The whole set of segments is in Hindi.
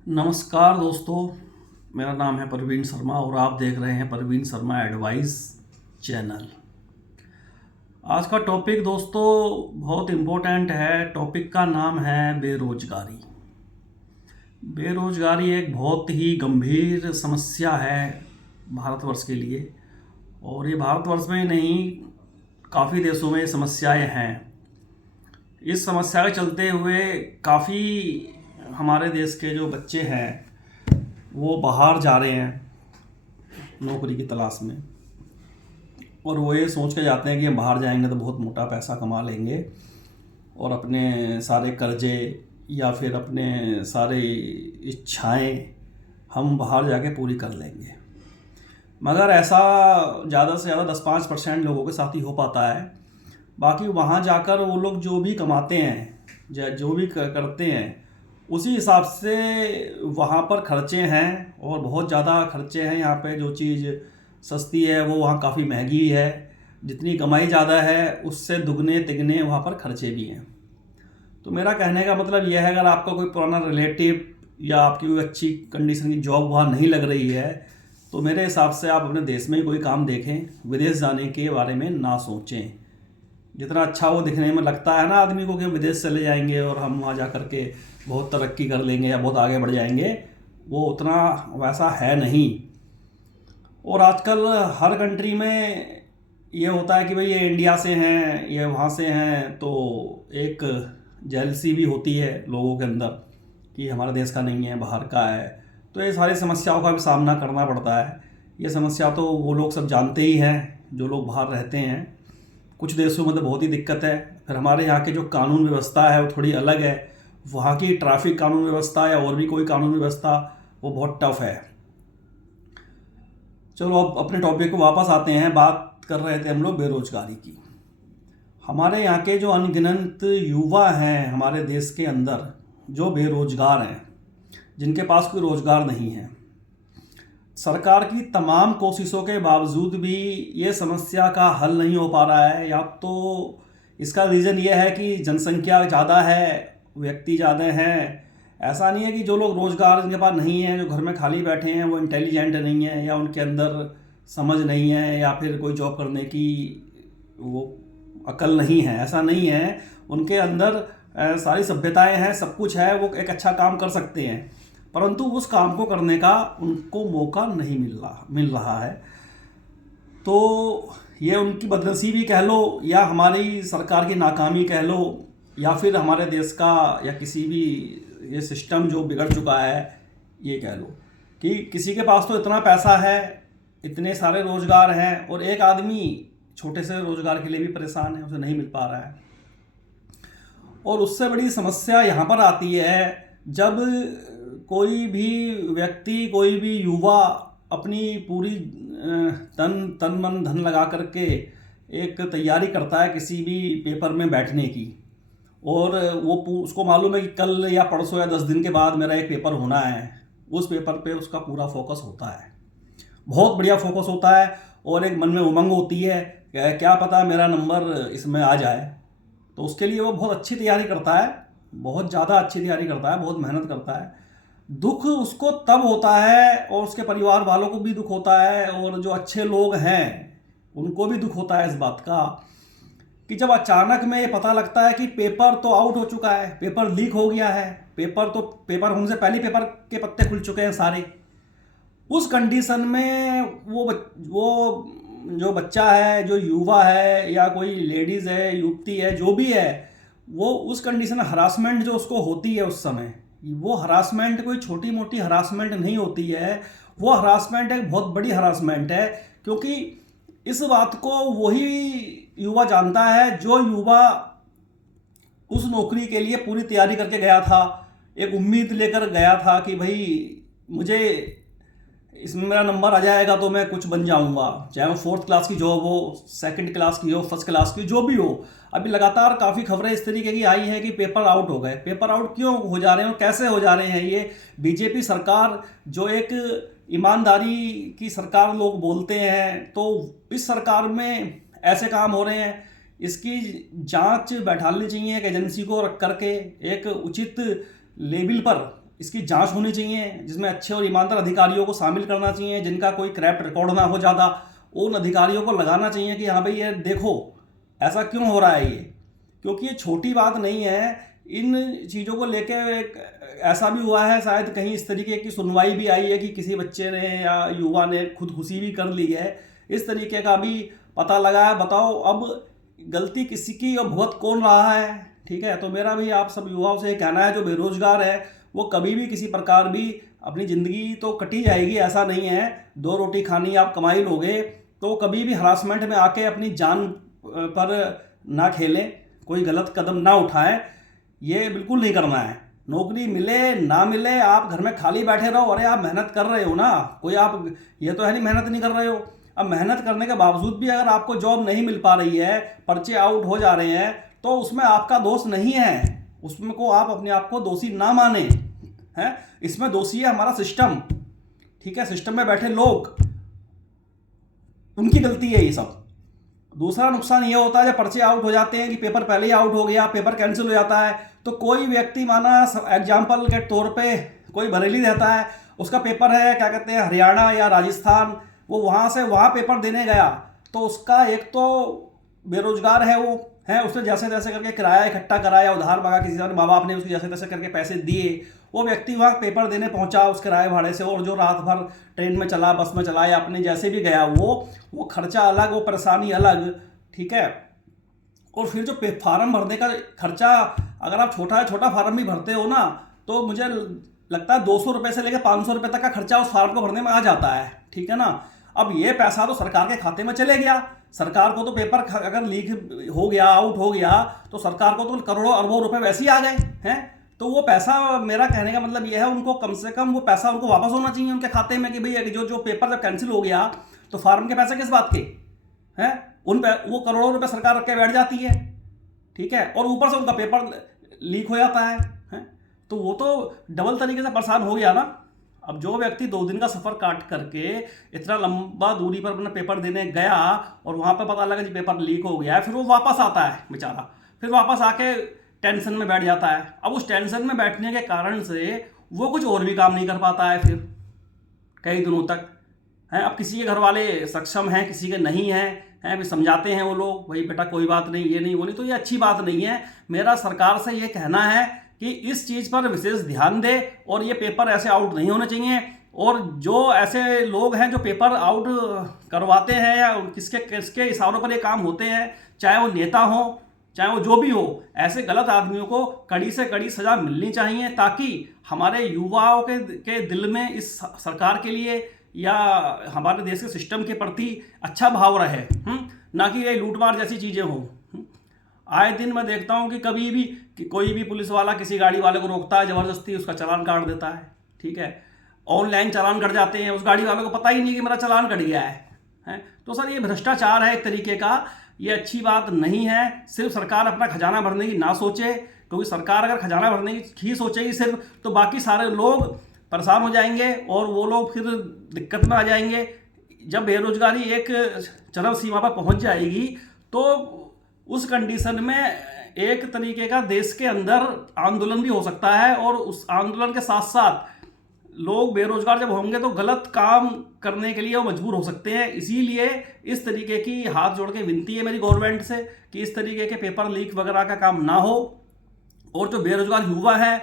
नमस्कार दोस्तों। मेरा नाम है प्रवीण शर्मा और आप देख रहे हैं प्रवीण शर्मा एडवाइस चैनल। आज का टॉपिक दोस्तों बहुत इम्पोर्टेंट है। टॉपिक का नाम है बेरोजगारी। बेरोजगारी एक बहुत ही गंभीर समस्या है भारतवर्ष के लिए, और ये भारतवर्ष में ही नहीं, काफ़ी देशों में ये समस्याएं हैं। इस समस्या के चलते हुए काफ़ी हमारे देश के जो बच्चे हैं वो बाहर जा रहे हैं नौकरी की तलाश में, और वो ये सोच के जाते हैं कि हम बाहर जाएंगे तो बहुत मोटा पैसा कमा लेंगे और अपने सारे कर्जे या फिर अपने सारे इच्छाएं हम बाहर जाके पूरी कर लेंगे। मगर ऐसा ज़्यादा से ज़्यादा 10-5% लोगों के साथ ही हो पाता है। बाकी वहाँ जाकर वो लोग जो भी कमाते हैं या जो भी करते हैं उसी हिसाब से वहाँ पर खर्चे हैं, और बहुत ज़्यादा खर्चे हैं। यहाँ पे जो चीज़ सस्ती है वो वहाँ काफ़ी महंगी है। जितनी कमाई ज़्यादा है उससे दुगने तिगने वहाँ पर खर्चे भी हैं। तो मेरा कहने का मतलब यह है, अगर आपका कोई पुराना रिलेटिव या आपकी कोई अच्छी कंडीशन की जॉब वहाँ नहीं लग रही है तो मेरे हिसाब से आप अपने देश में ही कोई काम देखें, विदेश जाने के बारे में ना सोचें। जितना अच्छा वो दिखने में लगता है ना आदमी को कि विदेश चले जाएंगे और हम वहाँ जा कर के बहुत तरक्की कर लेंगे या बहुत आगे बढ़ जाएंगे, वो उतना वैसा है नहीं। और आजकल हर कंट्री में ये होता है कि भाई ये इंडिया से हैं, ये वहाँ से हैं, तो एक जेलसी भी होती है लोगों के अंदर कि हमारे देश का नहीं है, बाहर का है। तो ये सारी समस्याओं का भी सामना करना पड़ता है। ये समस्या तो वो लोग सब जानते ही हैं जो लोग बाहर रहते हैं। कुछ देशों में तो बहुत ही दिक्कत है। फिर हमारे यहाँ की जो कानून व्यवस्था है वो थोड़ी अलग है। वहाँ की ट्रैफिक कानून व्यवस्था या और भी कोई कानून व्यवस्था वो बहुत टफ है। चलो अब अपने टॉपिक को वापस आते हैं। बात कर रहे थे हम लोग बेरोजगारी की। हमारे यहाँ के जो अनगिनत युवा हैं हमारे देश के अंदर जो बेरोजगार हैं, जिनके पास कोई रोजगार नहीं है, सरकार की तमाम कोशिशों के बावजूद भी ये समस्या का हल नहीं हो पा रहा है। या तो इसका रीज़न ये है कि जनसंख्या ज़्यादा है, व्यक्ति ज़्यादा हैं। ऐसा नहीं है कि जो लोग रोज़गार जिनके पास नहीं है, जो घर में खाली बैठे हैं, वो इंटेलिजेंट नहीं है या उनके अंदर समझ नहीं है या फिर कोई जॉब करने की वो अकल नहीं है। ऐसा नहीं है। उनके अंदर सारी सभ्यताएं हैं, सब कुछ है, वो एक अच्छा काम कर सकते हैं, परंतु उस काम को करने का उनको मौका नहीं मिल रहा है। तो ये उनकी बदनसीबी कह लो या हमारी सरकार की नाकामी कह लो या फिर हमारे देश का या किसी भी ये सिस्टम जो बिगड़ चुका है ये कह लो कि किसी के पास तो इतना पैसा है, इतने सारे रोज़गार हैं, और एक आदमी छोटे से रोज़गार के लिए भी परेशान है, उसे नहीं मिल पा रहा है। और उससे बड़ी समस्या यहाँ पर आती है जब कोई भी व्यक्ति, कोई भी युवा अपनी पूरी तन मन धन लगा करके एक तैयारी करता है किसी भी पेपर में बैठने की, और वो उसको मालूम है कि कल या परसों या 10 दिन के बाद मेरा एक पेपर होना है। उस पेपर पे उसका पूरा फोकस होता है, बहुत बढ़िया फोकस होता है, और एक मन में उमंग होती है क्या पता मेरा नंबर इसमें आ जाए। तो उसके लिए वो बहुत अच्छी तैयारी करता है, बहुत ज़्यादा अच्छी तैयारी करता है, बहुत मेहनत करता है। दुख उसको तब होता है और उसके परिवार वालों को भी दुख होता है, और जो अच्छे लोग हैं उनको भी दुख होता है इस बात का कि जब अचानक में ये पता लगता है कि पेपर तो आउट हो चुका है, पेपर लीक हो गया है, पेपर होने से पहले पेपर के पत्ते खुल चुके हैं सारे। उस कंडीशन में वो जो बच्चा है, जो युवा है या कोई लेडीज़ है, युवती है, जो भी है, वो उस कंडीशन हरासमेंट जो उसको होती है उस समय, वो हरासमेंट कोई छोटी मोटी हरासमेंट नहीं होती है। वो हरासमेंट एक बहुत बड़ी हरासमेंट है, क्योंकि इस बात को वही युवा जानता है जो युवा उस नौकरी के लिए पूरी तैयारी करके गया था, एक उम्मीद लेकर गया था कि भाई मुझे इसमें मेरा नंबर आ जाएगा तो मैं कुछ बन जाऊंगा, चाहे वो 4th क्लास की जॉब हो, 2nd क्लास की हो, 1st क्लास की, जो भी हो। अभी लगातार काफ़ी खबरें इस तरीके की आई हैं कि पेपर आउट हो गए। पेपर आउट क्यों हो जा रहे हैं और कैसे हो जा रहे हैं? ये बीजेपी सरकार जो एक ईमानदारी की सरकार लोग बोलते हैं, तो इस सरकार में ऐसे काम हो रहे हैं। इसकी जांच बैठानी चाहिए एक एजेंसी को रख करके, एक उचित लेवल पर इसकी जांच होनी चाहिए, जिसमें अच्छे और ईमानदार अधिकारियों को शामिल करना चाहिए, जिनका कोई क्रैप्ट रिकॉर्ड ना हो ज़्यादा। उन अधिकारियों को लगाना चाहिए कि हाँ भाई ये देखो ऐसा क्यों हो रहा है ये, क्योंकि ये छोटी बात नहीं है। इन चीज़ों को लेके ऐसा भी हुआ है, शायद कहीं इस तरीके की सुनवाई भी आई है कि किसी बच्चे ने या युवा ने खुदकुशी भी कर ली है, इस तरीके का भी पता लगा है। बताओ अब गलती किसी की और भुगत कौन रहा है? ठीक है, तो मेरा भी आप सब युवाओं से कहना है, जो बेरोजगार है वो कभी भी किसी प्रकार भी अपनी ज़िंदगी तो कटी जाएगी, ऐसा नहीं है। दो रोटी खानी आप कमाई लोगे, तो कभी भी हरासमेंट में आके अपनी जान पर ना खेलें, कोई गलत कदम ना उठाएं, ये बिल्कुल नहीं करना है। नौकरी मिले ना मिले, आप घर में खाली बैठे रहो। अरे आप मेहनत कर रहे हो ना, कोई आप ये तो है नहीं मेहनत नहीं कर रहे हो। अब मेहनत करने के बावजूद भी अगर आपको जॉब नहीं मिल पा रही है, पर्चे आउट हो जा रहे हैं, तो उसमें आपका दोष नहीं है, उसमें को आप अपने आप को दोषी ना माने हैं। इसमें दोषी है हमारा सिस्टम, ठीक है, सिस्टम में बैठे लोग, उनकी गलती है ये सब। दूसरा नुकसान ये होता है जब पर्चे आउट हो जाते हैं कि पेपर पहले ही आउट हो गया, पेपर कैंसिल हो जाता है, तो कोई व्यक्ति माना एग्जाम्पल के तौर पे कोई बरेली रहता है, उसका पेपर है क्या कहते हैं हरियाणा या राजस्थान, वो वहाँ से वहाँ पेपर देने गया, तो उसका एक तो बेरोजगार है वो है, उसने जैसे तैसे करके किराया इकट्ठा कराया, उधार मांगा किसी से, माँ बाप ने उसको जैसे तैसे करके पैसे दिए, वो व्यक्ति वहाँ पेपर देने पहुँचा उस किराए भाड़े से, और जो रात भर ट्रेन में चला, बस में चला या अपने जैसे भी गया, वो खर्चा अलग, वो परेशानी अलग, ठीक है। और फिर जो फार्म भरने का खर्चा, अगर आप छोटा फार्म भी भरते हो ना, तो मुझे लगता है 200 रुपये से लेकर 500 रुपये तक का खर्चा उस फार्म को भरने में आ जाता है, ठीक है ना। अब ये पैसा तो सरकार के खाते में चले गया, सरकार को तो पेपर अगर लीक हो गया, आउट हो गया, तो सरकार को तो करोड़ों अरबों रुपए वैसे ही आ गए हैं। तो वो पैसा, मेरा कहने का मतलब ये है, उनको कम से कम वो पैसा उनको वापस होना चाहिए उनके खाते में, कि भाई जो पेपर जब कैंसिल हो गया तो फार्म के पैसे किस बात के हैं, वो करोड़ों रुपए सरकार रख के बैठ जाती है, ठीक है, और ऊपर से उनका पेपर लीक हो जाता है। तो वो तो डबल तरीके से परेशान हो गया ना। अब जो व्यक्ति 2 दिन का सफ़र काट करके इतना लंबा दूरी पर अपना पेपर देने गया और वहाँ पर पता लगा कि पेपर लीक हो गया है, फिर वो वापस आता है बेचारा, फिर वापस आके टेंशन में बैठ जाता है। अब उस टेंशन में बैठने के कारण से वो कुछ और भी काम नहीं कर पाता है फिर कई दिनों तक है। अब किसी के घर वाले सक्षम हैं, किसी के नहीं हैं, भी समझाते हैं वो लोग, भाई बेटा कोई बात नहीं, ये नहीं वो नहीं, तो ये अच्छी बात नहीं है। मेरा सरकार से ये कहना है कि इस चीज़ पर विशेष ध्यान दे, और ये पेपर ऐसे आउट नहीं होने चाहिए। और जो ऐसे लोग हैं जो पेपर आउट करवाते हैं या किसके इशारों पर ये काम होते हैं, चाहे वो नेता हो चाहे वो जो भी हो, ऐसे गलत आदमियों को कड़ी से कड़ी सज़ा मिलनी चाहिए, ताकि हमारे युवाओं के दिल में इस सरकार के लिए या हमारे देश के सिस्टम के प्रति अच्छा भाव रहे, ना कि ये लूटमार जैसी चीज़ें हों। आए दिन मैं देखता हूँ कि कभी भी कि कोई भी पुलिस वाला किसी गाड़ी वाले को रोकता है, ज़बरदस्ती उसका चालान काट देता है, ठीक है, ऑनलाइन चालान कट जाते हैं, उस गाड़ी वाले को पता ही नहीं कि मेरा चालान कट गया है। तो सर ये भ्रष्टाचार है एक तरीके का, ये अच्छी बात नहीं है। सिर्फ सरकार अपना खजाना भरने की ना सोचे, क्योंकि सरकार अगर खजाना भरने की ही सोचेगी सिर्फ, तो बाकी सारे लोग परेशान हो जाएंगे और वो लोग फिर दिक्कत में आ जाएंगे। जब बेरोजगारी एक चरम सीमा पर पहुंच जाएगी, तो उस कंडीशन में एक तरीके का देश के अंदर आंदोलन भी हो सकता है, और उस आंदोलन के साथ साथ लोग बेरोजगार जब होंगे तो गलत काम करने के लिए वो मजबूर हो सकते हैं। इसीलिए इस तरीके की हाथ जोड़ के विनती है मेरी गवर्नमेंट से कि इस तरीके के पेपर लीक वगैरह का काम ना हो। और जो बेरोजगार युवा हैं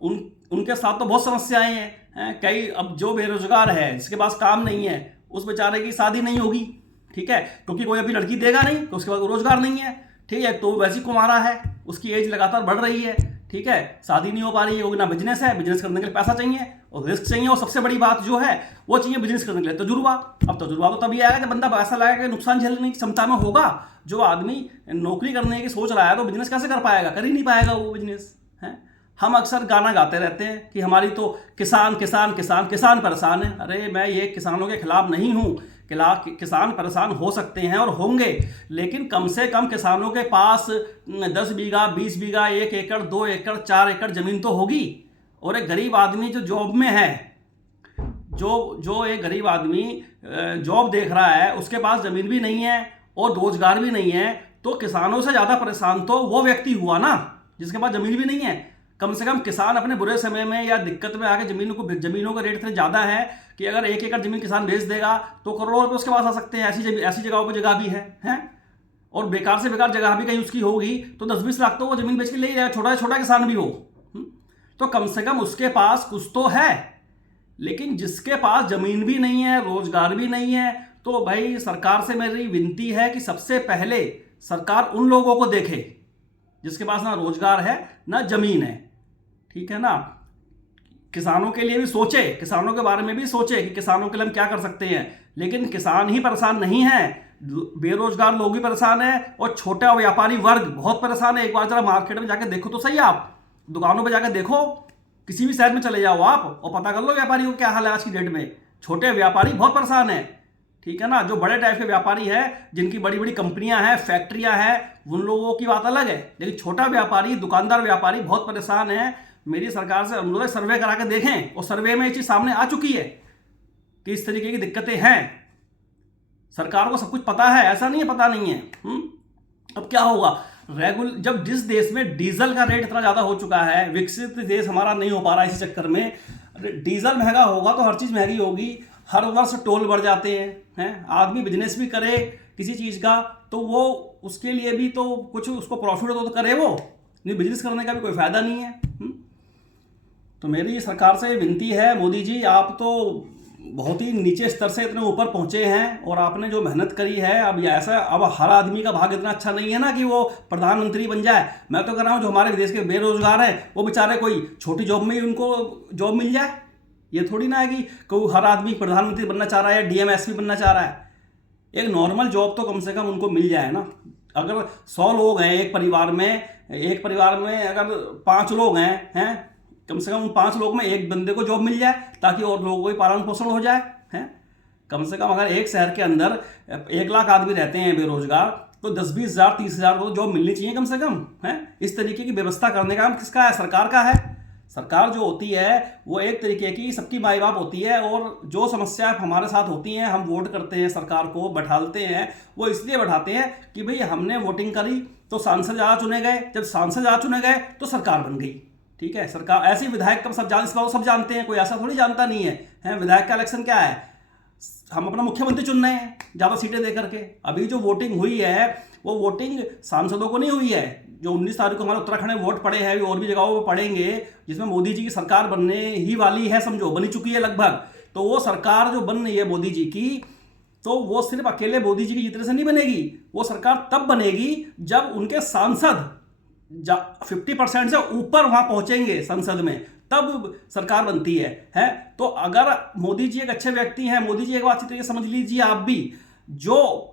उनके साथ तो बहुत समस्याएं हैं। कई अब जो बेरोजगार है जिसके पास काम नहीं है, उस बेचारे की शादी नहीं होगी, ठीक है, क्योंकि कोई अभी लड़की देगा नहीं, तो उसके पास रोजगार नहीं है, ठीक है, तो वैसी कुमारा है, उसकी एज लगातार बढ़ रही है, ठीक है, शादी नहीं हो पा रही है, क्योंकि ना बिजनेस है, बिजनेस करने के लिए पैसा चाहिए और रिस्क चाहिए, और सबसे बड़ी बात जो है वो चाहिए बिजनेस करने के लिए तजुर्बा। अब तजुर्बा तो तभी आएगा जब बंदा पैसा लगाएगा कि नुकसान झेलने की क्षमता में होगा। जो आदमी नौकरी करने की सोच रहा है तो बिजनेस कैसे कर पाएगा, कर ही नहीं पाएगा वो बिजनेस है। हम अक्सर गाना गाते रहते हैं कि हमारी तो किसान किसान किसान किसान परेशान है। अरे मैं ये किसानों के खिलाफ नहीं हूँ, किसान परेशान हो सकते हैं और होंगे, लेकिन कम से कम किसानों के पास 10 बीघा 20 बीघा 1 एकड़ 2 एकड़ 4 एकड़ ज़मीन तो होगी। और एक गरीब आदमी जो जॉब में है, जो एक गरीब आदमी जॉब देख रहा है, उसके पास ज़मीन भी नहीं है और रोजगार भी नहीं है, तो किसानों से ज़्यादा परेशान तो वो व्यक्ति हुआ ना जिसके पास ज़मीन भी नहीं है। कम से कम किसान अपने बुरे समय में या दिक्कत में आके जमीनों का रेट इतने ज़्यादा है कि अगर 1 एकड़ जमीन किसान बेच देगा तो करोड़ों रुपए उसके पास आ सकते हैं। ऐसी जगहों पर जगह भी है हैं। और बेकार से बेकार जगह भी कहीं उसकी होगी तो 10-20 लाख तो वो जमीन बेच के ले ही जाएगा, छोटा छोटा किसान भी हो। तो कम से कम उसके पास कुछ तो है। लेकिन जिसके पास जमीन भी नहीं है, रोजगार भी नहीं है, तो भाई सरकार से मेरी विनती है कि सबसे पहले सरकार उन लोगों को देखे जिसके पास ना रोजगार है ना जमीन है, ठीक है ना। किसानों के लिए भी सोचे, किसानों के बारे में भी सोचे कि किसानों के लिए हम क्या कर सकते हैं। लेकिन किसान ही परेशान नहीं है, बेरोजगार लोग भी परेशान है और छोटा व्यापारी वर्ग बहुत परेशान है। एक बार जरा मार्केट में जाके देखो तो सही, आप दुकानों पे जाकर देखो, किसी भी शहर में चले जाओ आप और पता कर लो व्यापारियों को क्या हाल है आज की डेट में। छोटे व्यापारी बहुत परेशान है, ठीक है ना। जो बड़े टाइप के व्यापारी है, जिनकी बड़ी बड़ी कंपनियां हैं, फैक्ट्रियां हैं, उन लोगों की बात अलग है। लेकिन छोटा व्यापारी, दुकानदार व्यापारी बहुत परेशान है। मेरी सरकार से अनुरोध है सर्वे करा के देखें, और सर्वे में ये चीज सामने आ चुकी है कि इस तरीके की दिक्कतें हैं। सरकार को सब कुछ पता है, ऐसा नहीं है पता नहीं है। अब क्या होगा जब जिस देश में डीजल का रेट इतना ज्यादा हो चुका है, विकसित देश हमारा नहीं हो पा रहा, इसी चक्कर में डीजल महंगा होगा तो हर चीज महंगी होगी। हर वर्ष टोल बढ़ जाते हैं। आदमी बिजनेस भी करे किसी चीज का तो वो उसके लिए भी तो कुछ उसको प्रॉफिट हो तो करे, वो नहीं बिजनेस करने का भी कोई फायदा नहीं है। तो मेरी सरकार से विनती है, मोदी जी आप तो बहुत ही नीचे स्तर से इतने ऊपर पहुंचे हैं और आपने जो मेहनत करी है, अब हर आदमी का भाग इतना अच्छा नहीं है ना कि वो प्रधानमंत्री बन जाए। मैं तो कह रहा हूँ जो हमारे देश के बेरोजगार हैं वो बेचारे कोई छोटी जॉब में ही उनको जॉब मिल जाए। ये थोड़ी ना है कि कोई हर आदमी प्रधानमंत्री बनना चाह रहा है या डीएमएसपी बनना चाह रहा है। एक नॉर्मल जॉब तो कम से कम उनको मिल जाए ना। अगर 100 लोग हैं एक परिवार में अगर 5 लोग हैं कम से कम उन 5 लोग में एक बंदे को जॉब मिल जाए ताकि और लोगों को पालन पोषण हो जाए हैं। कम से कम अगर एक शहर के अंदर 1 लाख आदमी रहते हैं बेरोजगार तो 10-20 हज़ार 30 हज़ार को जॉब मिलनी चाहिए कम से कम है। इस तरीके की व्यवस्था करने का काम किसका है? सरकार का है। सरकार जो होती है वो एक तरीके की सबकी माई बाप होती है और जो समस्या हमारे साथ होती हैं हम वोट करते हैं, सरकार को बैठाते हैं। वो इसलिए बैठाते हैं कि भाई हमने वोटिंग करी तो सांसद ज़्यादा चुने गए, जब सांसद ज़्यादा चुने गए तो सरकार बन गई, ठीक है। सरकार ऐसी विधायक कब सब जानते हैं, कोई ऐसा थोड़ी जानता नहीं है। विधायक का इलेक्शन क्या है? हम अपना मुख्यमंत्री चुन रहे हैं ज़्यादा सीटें दे करके। अभी जो वोटिंग हुई है वो वोटिंग सांसदों को नहीं हुई है। जो 19 तारीख को हमारे उत्तराखंड में वोट पड़े हैं और भी जगहों पर पड़ेंगे जिसमें मोदी जी की सरकार बनने ही वाली है, समझो बनी चुकी है लगभग। तो वो सरकार जो बन रही है मोदी जी की, तो वो सिर्फ अकेले मोदी जी की जीतने से नहीं बनेगी। वो सरकार तब बनेगी जब उनके सांसद 50% से ऊपर वहां पहुंचेंगे संसद में, तब सरकार बनती है। तो अगर मोदी जी एक अच्छे व्यक्ति हैं, मोदी जी एक बात अच्छी तरीके समझ लीजिए आप भी, जो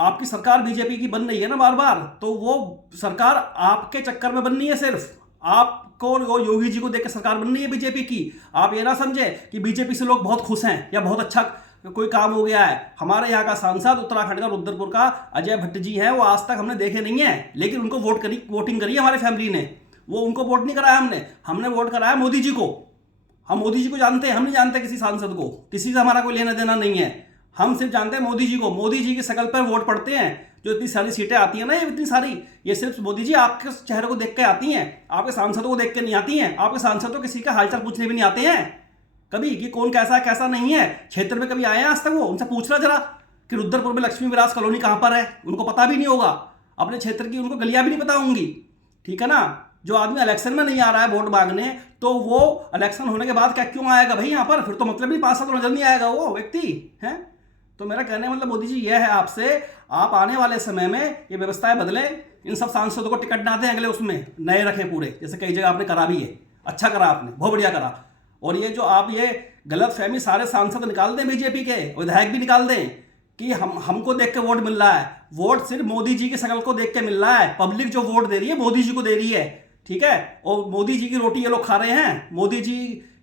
आपकी सरकार बीजेपी की बन रही है ना बार बार, तो वो सरकार आपके चक्कर में बन रही है। सिर्फ आपको और योगी जी को देख के सरकार बन रही है बीजेपी की। आप ये ना समझे कि बीजेपी से लोग बहुत खुश हैं या बहुत अच्छा कोई काम हो गया है। हमारे यहाँ का सांसद उत्तराखंड का रुद्रपुर का अजय भट्ट जी है, वो आज तक हमने देखे नहीं है, लेकिन उनको वोटिंग करी हमारी फैमिली ने। वो उनको वोट नहीं कराया हमने वोट कराया मोदी जी को। हम मोदी जी को जानते हैं, हम नहीं जानते किसी सांसद को, किसी से हमारा कोई लेना देना नहीं है। हम सिर्फ जानते हैं मोदी जी को। मोदी जी की शकल पर वोट पड़ते हैं। जो इतनी सारी सीटें आती हैं ना, ये इतनी सारी, ये सिर्फ मोदी जी आपके चेहरे को देख के आती हैं, आपके सांसदों को देख के नहीं आती हैं। आपके सांसद तो किसी का हालचाल पूछने भी नहीं आते हैं कभी कि कौन कैसा है कैसा नहीं है। क्षेत्र में कभी आए हैं आज तक? वो उनसे पूछना जरा कि रुद्रपुर में लक्ष्मी विलास कॉलोनी कहाँ पर है, उनको पता भी नहीं होगा। अपने क्षेत्र की उनको गलियां भी नहीं पता होंगी, ठीक है ना। जो आदमी इलेक्शन में नहीं आ रहा है वोट मांगने, तो वो इलेक्शन होने के बाद क्या क्यों आएगा भाई यहाँ पर? फिर तो मतलब नहीं 5 साल तो नजर नहीं आएगा वो व्यक्ति है। तो मेरा कहने मतलब मोदी जी यह है आपसे, आप आने वाले समय में ये व्यवस्थाएं बदलें। इन सब सांसदों को टिकट ना दें, अगले उसमें नए रखें पूरे, जैसे कई जगह आपने करा भी है। अच्छा करा आपने, बहुत बढ़िया करा। और ये जो आप ये गलत फहमी सारे सांसद निकाल दें, बीजेपी के विधायक भी निकाल दें कि हमको देख के वोट मिल रहा है। वोट सिर्फ मोदी जी की शकल को देख के मिल रहा है। पब्लिक जो वोट दे रही है मोदी जी को दे रही है, ठीक है। और मोदी जी की रोटी ये लोग खा रहे हैं। मोदी जी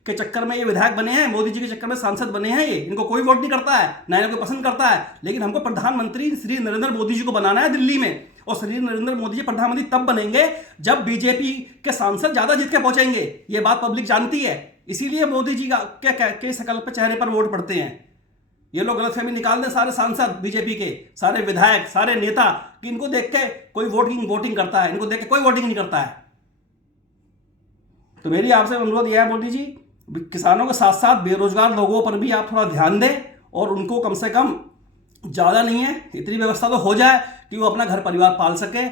के चक्कर में ये विधायक बने हैं, मोदी जी के चक्कर में सांसद बने हैं। ये इनको कोई वोट नहीं करता है, ना इनको पसंद करता है। लेकिन हमको प्रधानमंत्री श्री नरेंद्र मोदी जी को बनाना है दिल्ली में। और श्री नरेंद्र मोदी जी प्रधानमंत्री तब बनेंगे जब बीजेपी के सांसद ज्यादा जीत के पहुंचेंगे। ये बात पब्लिक जानती है, इसीलिए मोदी जी के शकल पे चेहरे पर वोट पड़ते हैं। ये लोग गलतफहमी निकाल दें सारे सांसद बीजेपी के, सारे विधायक, सारे नेता, कि इनको देख के कोई वोटिंग करता है, इनको देख के कोई वोटिंग नहीं करता है। तो मेरी आपसे अनुरोध यह है मोदी जी, किसानों के साथ साथ बेरोजगार लोगों पर भी आप थोड़ा ध्यान दें और उनको कम से कम, ज़्यादा नहीं है, इतनी व्यवस्था तो हो जाए कि वो अपना घर परिवार पाल सके।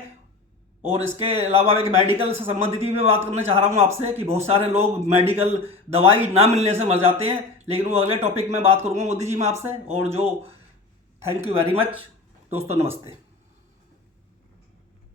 और इसके अलावा एक मेडिकल से संबंधित भी मैं बात करना चाह रहा हूँ आपसे कि बहुत सारे लोग मेडिकल दवाई ना मिलने से मर जाते हैं, लेकिन वो अगले टॉपिक में बात करूँगा मोदी जी मैं आपसे। और जो थैंक यू वेरी मच दोस्तों, नमस्ते।